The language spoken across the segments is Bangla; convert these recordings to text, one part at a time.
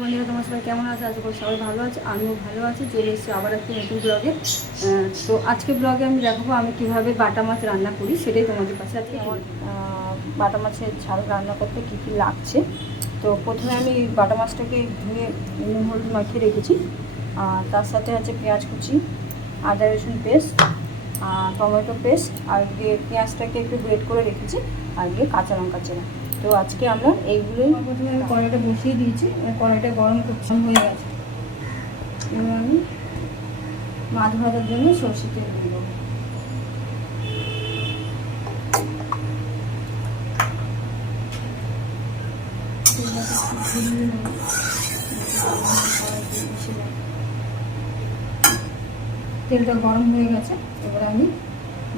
বন্ধুরা, তোমার সবাই কেমন আছে? আশা করি সবাই ভালো আছে, আমিও ভালো আছি। চলে এসেছি আবার একটি নতুন ব্লগে। তো আজকে ব্লগে আমি দেখাবো আমি কিভাবে বাটা মাছ রান্না করি, সেটাই তোমাদের কাছে আজকে। আমার বাটা মাছের ঝাল রান্না করতে কী কী লাগছে, তো প্রথমে আমি বাটা মাছটাকে ধুয়ে নুন হলুদ মাখিয়ে রেখেছি। আর তার সাথে আছে পেঁয়াজ কুচি, আদা রসুন পেস্ট, টমেটো পেস্ট, আর পেঁয়াজটাকে একটু গ্রেট করে রেখেছি, আর কাঁচা লঙ্কা চেরা। তো আজকে আমরা এইগুলোই প্রথমে আমি কড়াইটা বসিয়ে দিয়েছি। কড়াইটা গরম করছে হয়ে গেছে। এবার আমি মাছ ভাজার জন্য সরষে তেল দিয়ে দেবো। তেলটা গরম হয়ে গেছে, এবার আমি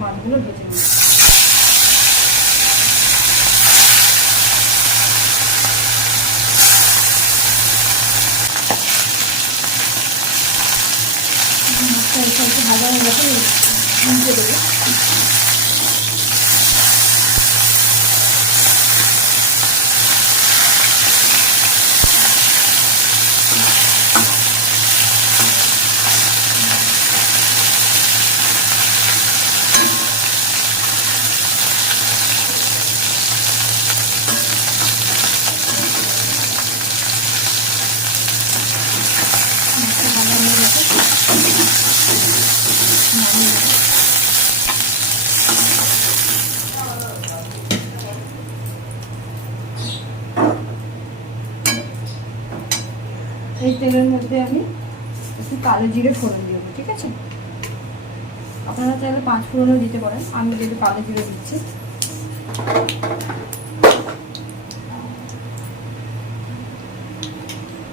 মাছগুলো ভেজে নেব। মাছটা ভাজা হয়ে গেছে, উল্টে দেবো। এই তেলের মধ্যে আমি একটু কালো জিরে ফোড়ন দেবো, ঠিক আছে? আপনারা চাইলে 5 ফোড়নও দিতে পারেন, আমি যেহেতু কালো জিরে দিচ্ছি।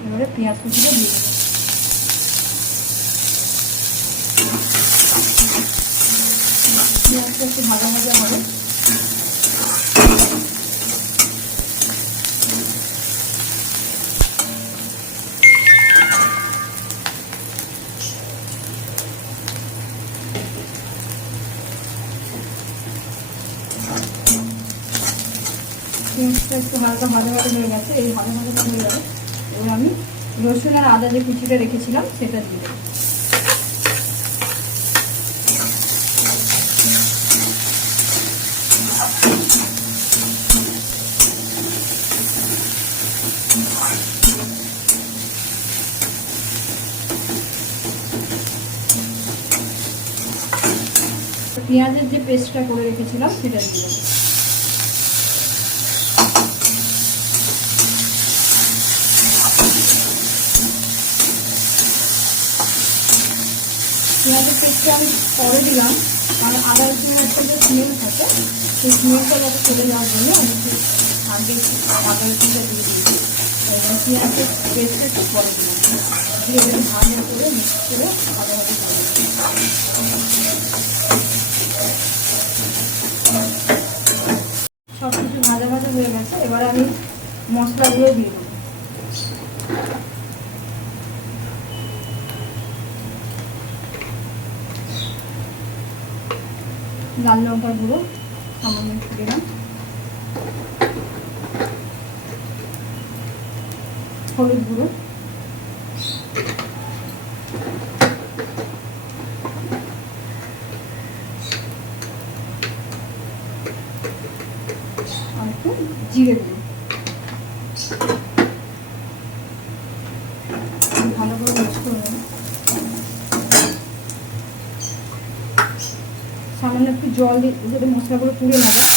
এবারে পেঁয়াজ কুচিটা দিয়ে দেবো। পেঁয়াজটা একটু ভাজা ভাজা হবে। পেঁয়াজটা একটু হালকা ভাজা ভাজা হয়ে গেছে, এই ভাজা ভাজাটা হয়ে যাবে। এবার আমি রসুন আর আদা যে কুচিটা রেখেছিলাম সেটা দিয়ে দেবো। পেঁয়াজের যে পেস্টটা করে রেখেছিলাম সেটা দিয়ে দেবো। পেঁয়াজের পেস্টটা আমি পরে দিলাম, কারণ আদা রসুনের একটা যে স্মেল থাকে, সেই স্মেলটা যাতে চলে যাওয়ার জন্য আমি একটু আগে আদা রসুনটা দিয়ে দিয়েছি। এবার পেঁয়াজের পেস্টটা একটু পরে দিলাম, দিয়ে এবারে ভালো করে মিক্স করে ভালোভাবে করে সব কিছু ভাজা ভাজা হয়ে গেছে। এবার আমি মশলাগুলো দিয়ে দেবো। লাল লঙ্কার গুঁড়ো সামান্য একটু দিলাম, হলুদ গুঁড়ো, আর একটু জিরে গুঁড়ো। ভালো করে মিক্স করে নেব। সামান্য একটু জল দিয়ে যাতে মশলাগুলো পুড়ে না যায়।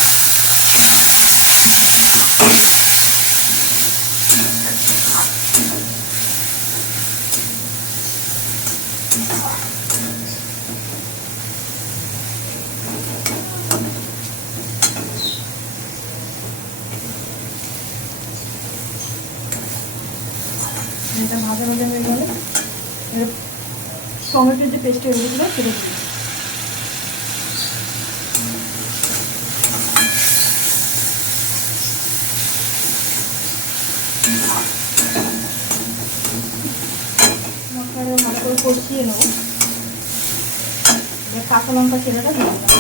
এটা ভাজা ভাজা হয়ে গেলে টমেটোর যে পেস্টটা রেখেছিলাম সেটা দিয়ে মশলাটা ভালো করে কষিয়ে নেবো। কাঁচা লঙ্কা ছেলেটা দিয়ে দিলাম।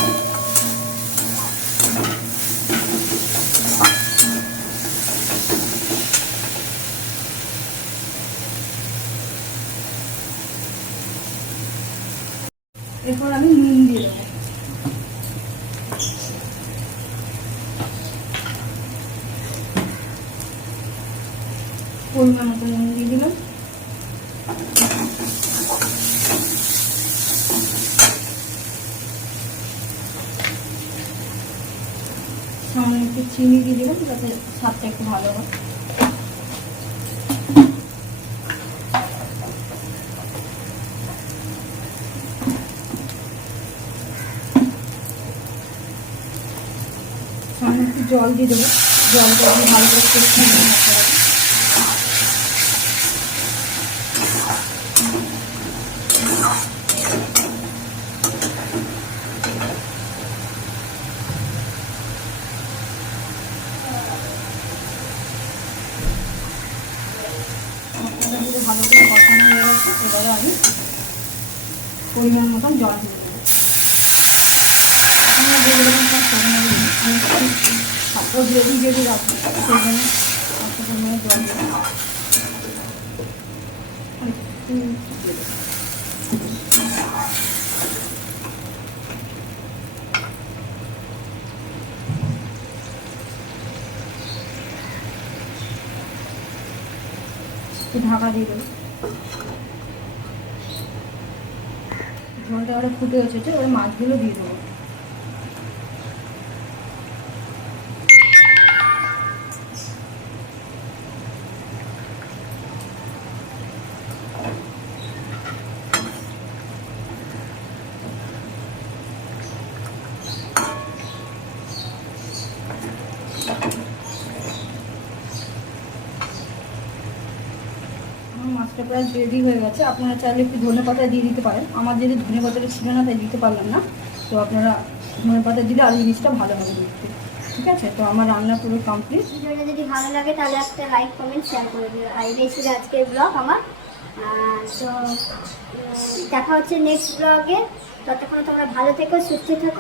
এরপর আমি নুন দিয়ে দেবো। পরিমাণ মতো নুন দিয়ে দিলাম। সামনে একটু চিনি দিয়ে দিলাম যাতে স্বাদটা একটু ভালো হয়। সামনে একটু জল দিয়ে দেবো, জলটা দিয়ে ভালো করে কষিয়ে নেবো মশলাটা। ভালো করে কষানো হয়ে গেছে, এবারে আমি পরিমাণ মতন জল দিয়ে দেবো। তারপর গ্রেভি যদি রাখবো সেই জন্য একটা পরিমাণে জল দেবো। ঢাকা দিয়ে দেবো। ঝোলটা ওরা ফুটে এসেছে, ওই মাছগুলো দিয়ে দেবো। মাছটা প্রায় রেডি হয়ে গেছে। আপনারা চাইলে একটু ধনে পাতা দিয়ে দিতে পারেন। আমার যদি ধনে পাতাটা ছিল না তাই দিতে পারলাম না, তো আপনারা ধনে পাতা দিলে আলু জিনিসটা ভালো হবে দেখতে। ঠিক আছে, তো আমার রান্না পুরো কমপ্লিট। ভিডিওটা যদি ভালো লাগে তাহলে একটা লাইক কমেন্ট শেয়ার করে দিও। আর এই ছিল আজকের ব্লগ আমার। তো দেখা হচ্ছে নেক্সট ব্লগে। ততক্ষণ তোমরা ভালো থেকো, সুস্থ থেকো।